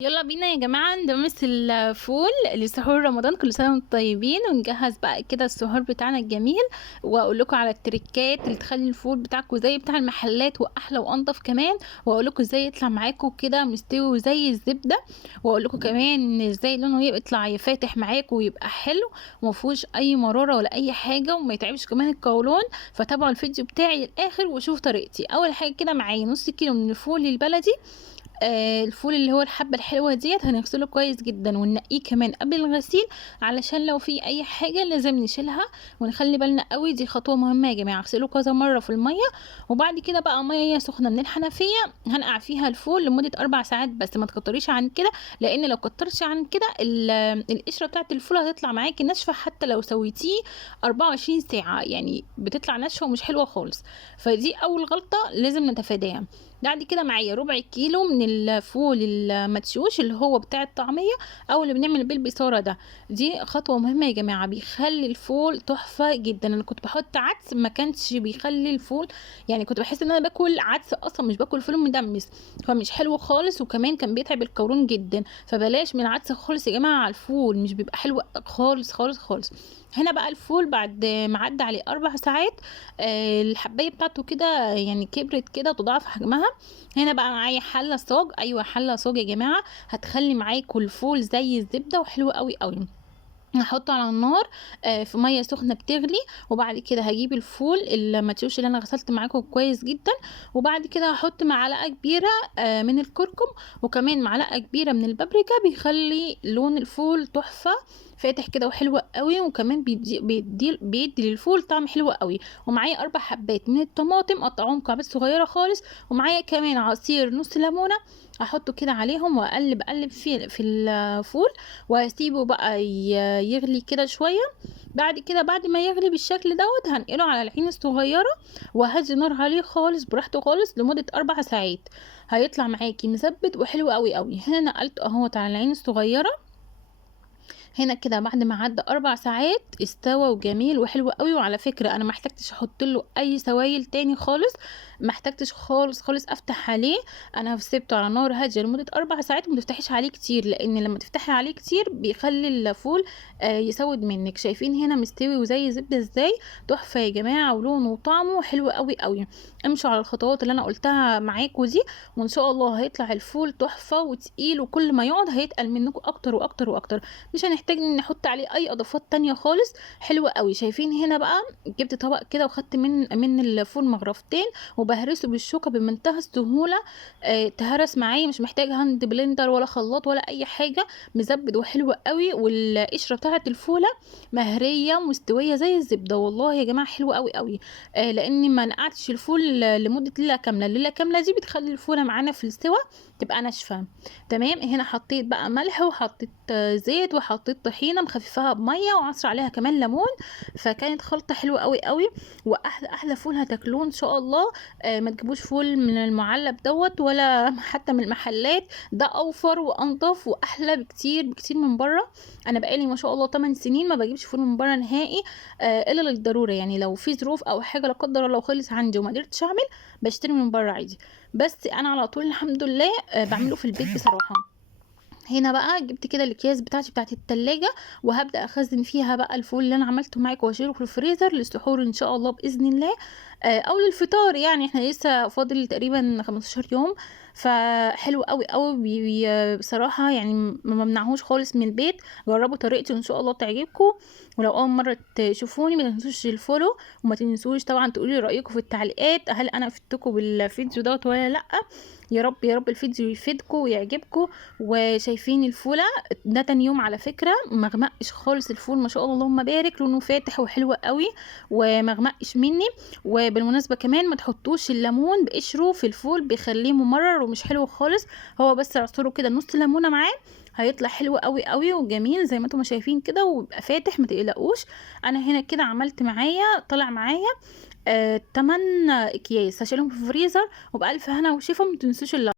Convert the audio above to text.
يلا بينا يا جماعة ندمس الفول لسحور رمضان. كل سنة وانتم طيبين، ونجهز بقى كده السحور بتاعنا الجميل، واقول لكم على التريكات اللي تخلي الفول بتاعكم زي بتاع المحلات واحلى وانضف كمان، واقول لكم ازاي يطلع معاكم كده مستوي زي الزبدة، واقول لكم كمان ازاي لونه يطلع فاتح معاكم ويبقى حلو ومفيهوش اي مرارة ولا اي حاجة، وما يتعبش كمان القولون. فتابعوا الفيديو بتاعي للاخر وشوفوا طريقتي. اول حاجة كده معايا نص كيلو من الفول البلدي. الفول اللي هو الحبة الحلوة ديت هنغسله كويس جدا وننقيه كمان قبل الغسيل، علشان لو في اي حاجة لازم نشيلها ونخلي بالنا قوي. دي خطوة مهمة يا جماعة. اغسله كذا مرة في المية، وبعد كده بقى مية سخنة من الحنفية هنقع فيها الفول لمدة 4 ساعات بس، ما تكتريش عن كده، لان لو كترش عن كده القشرة بتاعت الفول هتطلع معاكي ناشفة، حتى لو سويتيه 24 ساعة يعني بتطلع ناشفة ومش حلوة خالص. فدي اول غلطة لازم نتفاداها. بعد كده معايا ربع كيلو من الفول المدشوش اللي هو بتاع الطعمية، او اللي بنعمل بيه البصارة ده. دي خطوة مهمة يا جماعة، بيخلي الفول تحفة جدا. انا كنت بحط عدس ما كانش بيخلي الفول، يعني كنت بحس ان انا باكل عدس اصلا مش باكل فول مدمس، فمش حلو خالص، وكمان كان بيتعب القولون جدا. فبلاش من العدس خالص يا جماعة على الفول، مش بيبقى حلو خالص خالص خالص. هنا بقى الفول بعد ما عدى عليه 4 ساعات، الحباية بتاعته كده يعني كبرت كده تضاعف حجمها. هنا بقى معايا حله صاج، ايوه حله صاج يا جماعه، هتخلي معاكوا الفول زي الزبده وحلو قوي قوي. هحطه على النار في ميه سخنه بتغلي، وبعد كده هجيب الفول المتشوش اللي انا غسلت معاكم كويس جدا، وبعد كده هحط معلقه كبيره من الكركم، وكمان معلقه كبيره من البابريكا، بيخلي لون الفول تحفه فاتح كده وحلو قوي، وكمان بيدي للفول طعم حلو قوي. ومعايا 4 حبات من الطماطم قطعهم مكعبات صغيره خالص، ومعايا كمان عصير نص ليمونه، احطه كده عليهم واقلب في الفول، وهسيبه بقى يغلي كده شويه. بعد كده بعد ما يغلي بالشكل دوت هنقله على العين الصغيره، وهدي نار عليه خالص براحته خالص لمده 4 ساعات. هيطلع معاكي مزبت وحلو قوي قوي. هنا نقلته اهوت على العين الصغيره. هنا كده بعد ما عدى 4 ساعات استوى وجميل وحلو قوي. وعلى فكره انا ما احتجتش احط له اي سوائل تاني خالص، ما احتجتش خالص خالص افتح عليه. انا سبته على نار هاديه لمده 4 ساعات. وما تفتحيش عليه كتير، لان لما تفتحي عليه كتير بيخلي الفول يسود منك. شايفين هنا مستوي وزي الزبده ازاي؟ تحفه يا جماعه، ولونه وطعمه حلو قوي قوي. امشوا على الخطوات اللي انا قلتها معاكم دي، وان شاء الله هيطلع الفول تحفه وتقيل، وكل ما يقعد هيتقل منكم اكتر واكتر واكتر. مش هنحتاج نحط عليه اي اضافات تانية خالص. حلوة قوي. شايفين هنا بقى جبت طبق كده وخدت من الفول مغرفتين، وبهرسه بالشوكة بمنتهى السهولة. تهرس معايا، مش محتاج هاند بلندر ولا خلاط ولا اي حاجة. مزبد وحلو قوي، والقشرة بتاعة الفولة مهرية مستوية زي الزبدة. والله يا جماعة حلوة قوي قوي. لاني ما نقعتش الفول لمدة ليلة كاملة. الليلة كاملة دي بتخلي الفولة معانا في السوا تبقى ناشفة. تمام. هنا حطيت بقى ملح، وحطيت زيت، وحطيت طحينه مخففاها بميه، وعصر عليها كمان ليمون. فكانت خلطه حلوه قوي قوي، واحلى احلى فول هتاكلوه ان شاء الله. ما تجيبوش فول من المعلب دوت ولا حتى من المحلات، ده اوفر وانضف واحلى بكتير بكتير من بره. انا بقالي ما شاء الله 8 سنين ما بجيبش فول من بره نهائي، الا للضروره، يعني لو في ظروف او حاجه لا قدر الله خلص عندي وما قدرتش اعمل بشتري من بره عادي. بس انا على طول الحمد لله بعمله في البيت بصراحه. هنا بقى جبت كده الاكياس بتاعتي بتاعت التلاجة، وهبدأ اخزن فيها بقى الفول اللي انا عملته معاكم، واشيله في الفريزر للسحور ان شاء الله باذن الله، او للفطار. يعني احنا لسه فاضل تقريبا 15 يوم. فحلو قوي قوي بصراحة، يعني ما ممنعهوش خالص من البيت. جربوا طريقتي وان شاء الله تعجبكم. ولو اول مرة تشوفوني ما تنسوش الفولو، وما تنسوش طبعا تقولي رأيكم في التعليقات، هل انا فدتكم بالفيديو دوت ولا لا. يا رب يا رب الفيديو يفيدكم ويعجبكم. وشايفين الفولة ده تاني يوم على فكرة مغمقش خالص الفول، ما شاء الله اللهم بارك، لونه فاتح وحلو قوي ومغمقش مني. وبالمناسبة كمان ما تحطوش الليمون بقشره في الفول، بيخليه ممرر ومش حلو خالص. هو بس عصره كده نص ليمونة معاه، هيطلع حلو قوي قوي وجميل زي ما انتم شايفين كده، ويبقى فاتح ما تقلقوش. انا هنا كده عملت معايا طلع معايا 8 اكياس، هشيلهم في الفريزر. وبألف هنا وشفا. ما تنسوش